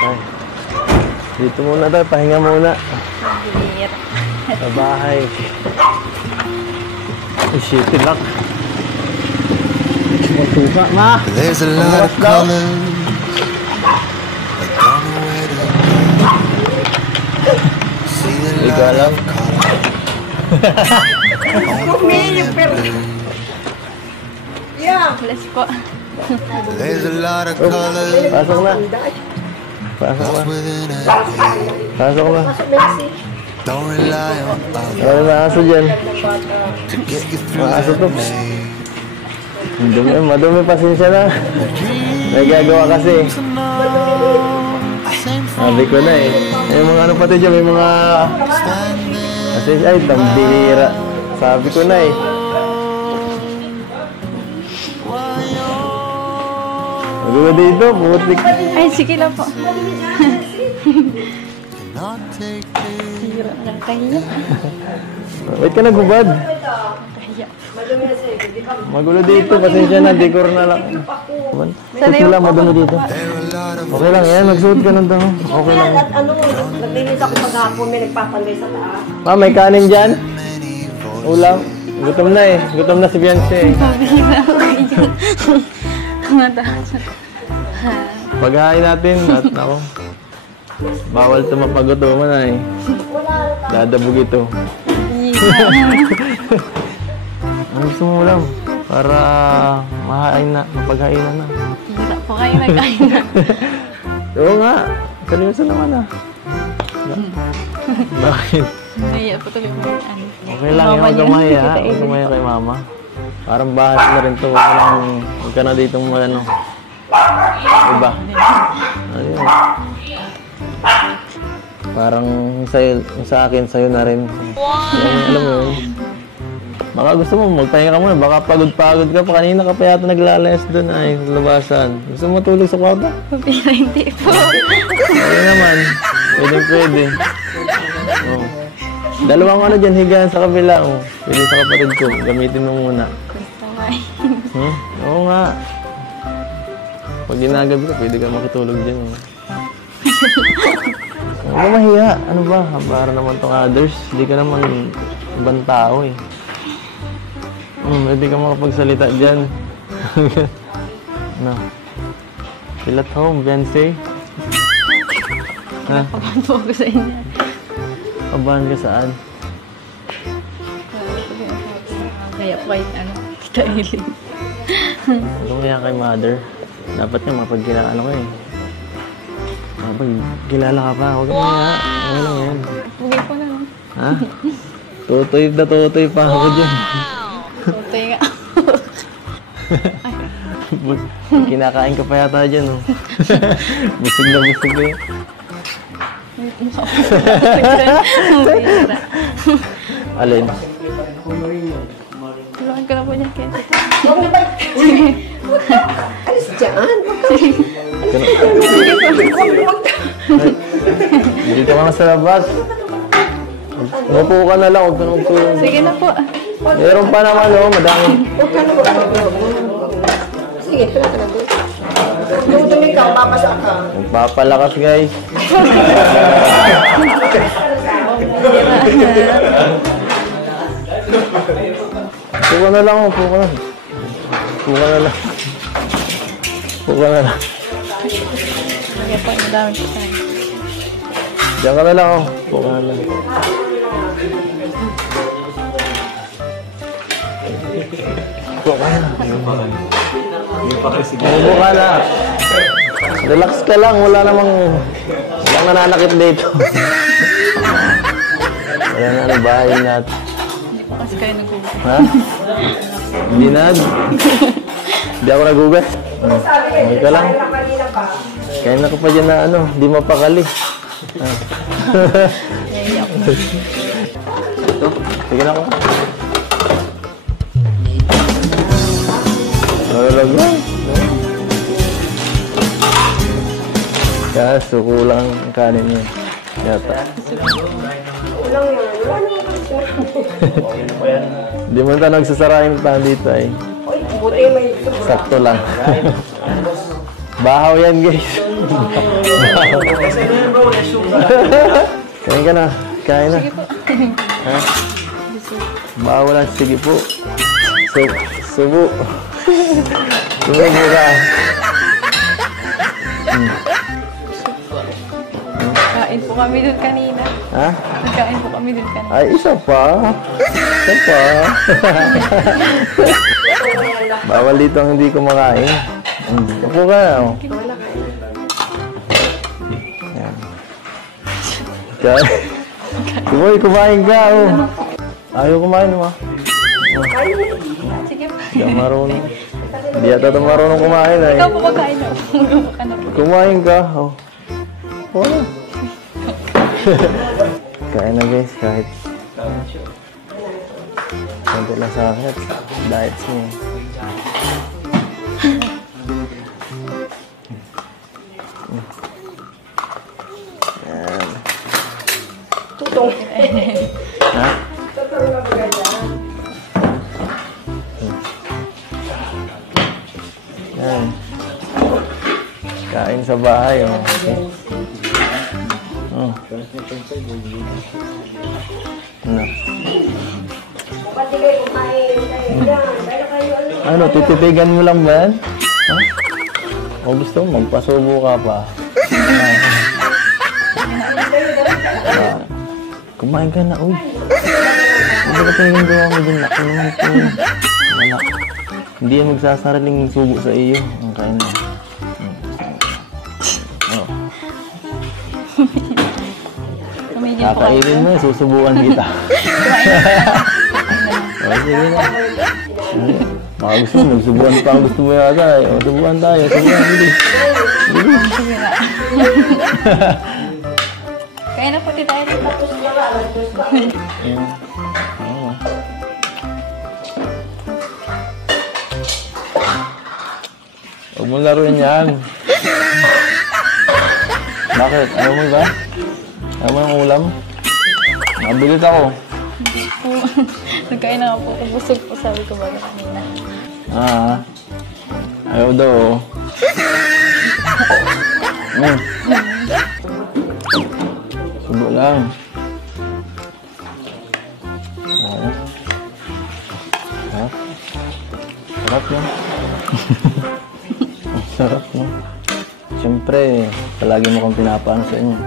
Ay. Dito muna tayo, pahinga muna. Sa bahay. Shitty lock. Matuka, ma! There's a lot of colors. I don't know where to go. See a lot of colors. Yeah. Bless po. There's a lot of colors. Pasok na. Pasok na. Pasok na. Don't rely on others Ano na aso dyan? to get you through Maaso to. the day. Madumi, pasensya na. Nagagawa kasi. Sabi ko na eh. May mga ano pati dyan, may mga... Kasi ay, tambihira. Sabi ko na eh. Magawa dito, putik. Ay, sige lang po. Cannot take this. Hira na kahiya. Wait ka na, gubad. Kahiya. Magulo dito, pasensya na, decor na lang. Suot lang, madumi dito. There are a lot of Okay lang yan, magsuot ka ng tango. Okay lang. At ano, naglinis ako maghapon, may nagpapalay sa taas. Ma, may kanin dyan? Ulam? Gutom na eh. Gutom na si Beyonce eh. Pabihira ako kahiya. Paghahain natin at ako. Bawal ito mapagutuman na eh. Dadabog ito. Ano gusto mo ulam? Para mahain na, mapaghainan na. Hira po kayo nagkain na. Oo nga. Seryoso naman ah. Bakit? Nahiya po tuloy mo yung ano. Okay lang yun. Huwag ka mahiya. Huwag ka mahiya kay mama. Parang bahas na rin to. Huwag ka na ditong ano. Diba? Ano yun? Parang sa'yo, sa akin, sa'yo na rin. Yan, alam mo yun. Baka gusto mo, magpahinga ka muna. Baka pagod-pagod ka pa. Kanina ka pa yata naglalayas doon ay labasan. Gusto mo matulog sa kwarto? Pabihira hindi po. Ayun naman. Pwede. Oh. Dalawang ano dyan, higaan sa kabila. Oh. Pwede sa kapatid ko. Gamitin mo muna. Oo nga. Pag ginagabi ka, pwede ka makitulog dyan. Oh. Huwag ka mahiya. Ano ba? Para naman tong others. Hindi ka naman ibang tao eh. Pwede ka makapagsalita dyan. No. Feel at home, Beyonce. Ha? Pabanto ko sa inyo. Kabahan ka saan? Kaya po kahit ano, Tita Eileen. Ano kaya kay mother? Dapat nga mapagkilaan ko eh. Mapagkilala ka pa. Huwag ka maya. Ano lang yan? Bugay po na lang. Ha? Tutoy pa ako dyan. Tutoy nga. Kinakain ka pa yata dyan oh. Busog na busog eh. Alin? Tulungan ko na po niya kaya Tita. Alis dyan. Dito ka na sa labas. Umupo ka na lang. Huwag ka nang tulong. Sige na po. Meron pa naman oh, madami. Huwag ka na. Sige, tulad ka na doon. Yung dumi ka, mapasa ka. Magpapalakas guys. Puka na lang oh, puka na. Puka na lang. Puka na lang. Sige po, madami po tayo. Diyan ka na lang oh. Puka na lang. Puka na lang. Umubo ka na. Relax ka lang. Wala namang nananakit dito. Wala na ang bahay natin. Hindi po kasi kayo nag-uwi. Ha? Hindi na. Hindi ako nagugas. Okay ka lang. Kaya na ko pa dyan na ano, di mapakali. Naiiyak po. Ito, sige na ko. Nalalag lang. Kaso kulang ang kanin niya. Yata. Ulang yun. Hindi mo na nagsasarahin tayo dito ay. Uy, buti may... Sakto lang. Bahaw yan guys. Kain ka na. Kain na. Sige po. Ha? Bawal ang sige po. Subo. Subo ka. Kain po kami dun kanina. Ha? Nagkain po kami dun kanina. Ay, isa pa. Isa pa. Bawal dito ang hindi kumakain. Upo ka na. Oh. Yan. Kuboy, kumain ka. Oh. Ayaw kumain mo. Sige po. Hindi ka marunong. Hindi yata ito marunong kumain. Ay. Ikaw po pagkain na. Umuha na po. Kumain ka. Oh. Wala. Kain na guys, kahit konti lang sa akin. Diet niya. Yan. Tutong. Ha? Tutong na maganda. Yan. Kain sa bahay. Oh. Okay. Oh. Ano? Dapat di kayo kumain. Kaya kayo Ano, tititigan mo lang ba yan? Ha? O gusto mo, magpasubo ka pa. Kumain ka na, uy. Ano ba talagang gawa mo dyan? Ako naman ito. Wala. Hindi yan magsasaraling subo sa iyo. Ang kain na. Oh. Tumigil po kayo. Kakainin mo, susubukan kita. O, sige na. Baka gusto mo, nagsubukan pa ang gusto mo yata. O, subukan tayo. Subukan, bilis. Bilis. Sige na. Kaya na po tayo dito. Oo. Huwag mo laruin yan. Bakit? Ayaw mo ba? Ayaw mo ng ulam? Nabilit ako. Po. Nagkain na nga po. Busog po sabi ko ba kanina. Ayaw daw. Subo lang. Sarap. Sarap no? Ang sarap no? Siyempre, palagi mo kong pinapaano sa inyo.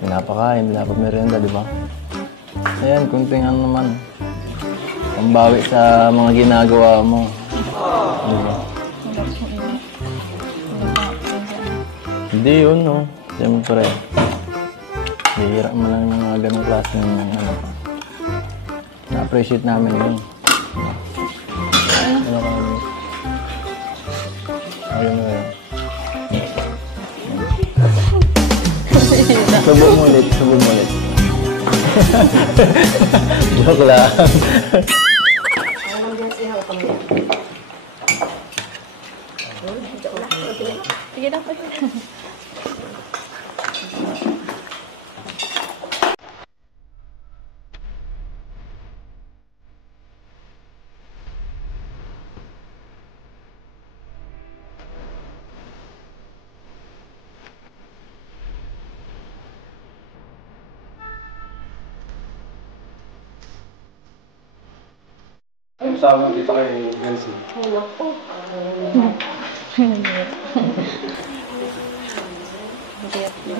Pinapakain, pinapamerienda, di ba? Ayan, kunting ano naman. Pambawi sa mga ginagawa mo. Di ba? Wala po ini. Wala pa po dyan. Hindi yun, no? Siyempre. Bihira mo lang yung mga ganong klase ng ano. Na-appreciate namin yun. Ano ka namin? Ayun na yun. Subok mo ulit, subok mo ulit. Joke lang. Sige na po. Sama dito kay Nancy.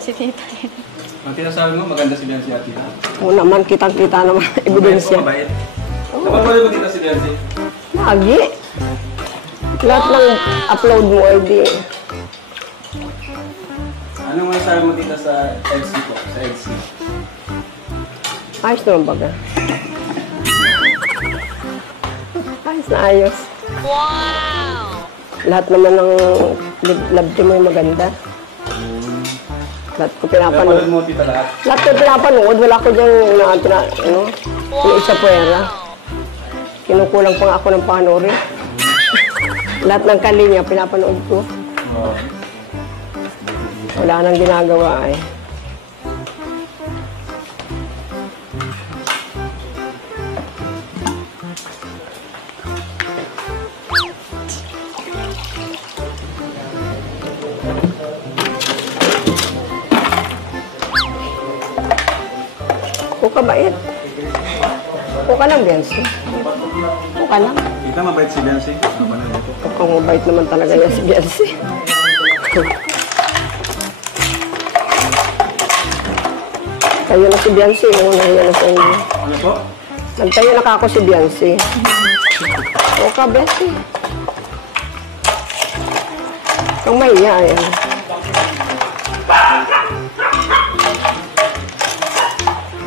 Si tita. Ang tinasabi mo, maganda si Nancy at tita. Oo naman, kitang-kita naman. Ebidensya. Mabait. Dapat pala ba dito si Nancy? Lagi. Lahat ng upload mo ay di. Anong masasabi mo dito sa LC po? Sa LC? Ayos naman baga. Ayos na ayos. Wow! Lahat naman ng love team mo ay maganda. Lahat ko Napanood pinapanood. mo tita lahat? Lahat ko pinapanood. Wala ko dyan yung isa puwera. Kinukulang pa nga ako ng panoorin. Lahat ng kalinya pinapanood ko. Wow. Wala nang ginagawa eh. kabait. Okay lang, Biansi. Okay lang. Kita mabait si Biancy. Mukhang mabait naman talaga yan si Biansi. Kayo na si Biansi, una yan na sa inyo. Ano po? Nantayo na kako si Biansi. O ka, Biansi. Kung mahiya, yan.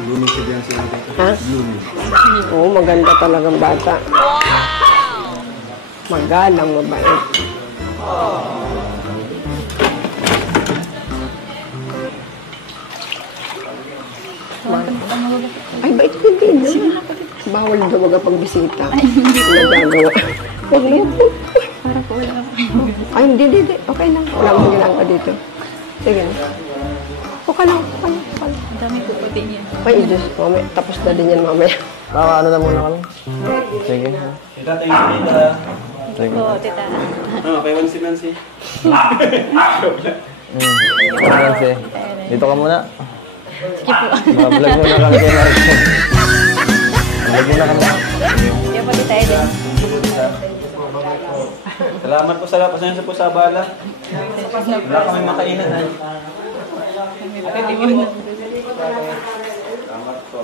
Blooming si Biancy lang dito. Ha? Blooming. Oo, maganda talagang bata. Magalang, mabait. Ay, bait ko din. Bawal daw magapagbisita. Nagagawa. Huwag na. Para po wala ako. Ay, hindi. Okay lang. Wala akong ginagawa dito. Sige na. Okay lang. Ang dami po po din yan. Ay, Diyos. Mamaya. Tapos na din yan mamaya. Ano na muna ka lang? Sige. Tita, thank you, tita. Sige. Oo, tita. Ano, kay Biancy, Biancy. Nancy, dito ka muna. Sige po. Vlog muna kami kay Marcel. Vlog muna kami. Kaya po tita Eden. Salamat po sa lahat. Pasensya po sa abala. Wala kami makainan. Pwede mo na. Salamat po.